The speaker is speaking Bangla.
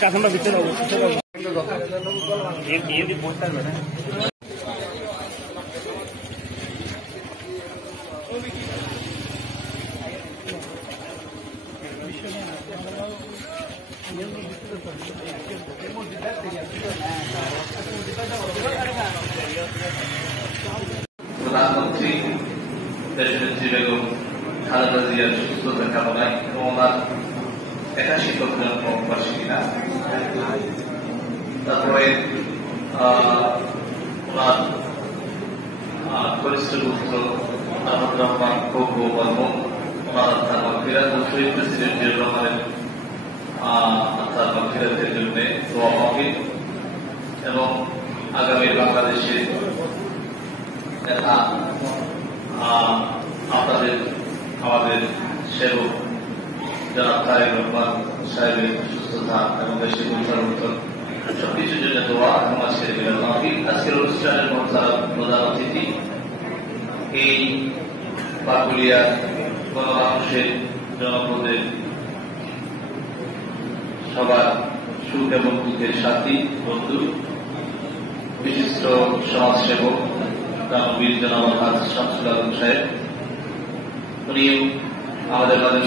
কাঠামোটা ভিতরে বসতে হবে না। প্রধানমন্ত্রী দেশনেত্রী বেগম খালেদা জিয়ার সুস্থতা কামনায় এবং ওনার 81 জন্মবার্ষিকী না, তারপরে ওনার কনিষ্ঠ পুত্র আহমদ রহমান খোকো বর্মন ওনার আত্মার মাগফিরাত ও শহীদ প্রেসিডেন্ট জিয়াউর রহমানের আত্মার মাগফিরাতের জন্য দোয়া মাহফিল এবং আগামী বাংলাদেশের নেতা আপনাদের আমাদের সেবক জনাব তারেক রহমান সাহেবের সুস্থতা এবং দেশের পরিচালন সবকিছুর জন্য দোয়া এবং আজকের মিলাদ মাহফিল। আজকের অনুষ্ঠানের প্রধান অতিথি এই পাকুলিয়া গণমানুষের জনপদের সবার সুখ এবং দুঃখের সাথী বন্ধু বিশিষ্ট সমাজসেবক দানবীর জনাব শামসুল আলম সাহেব, উনি আমাদের মাঝে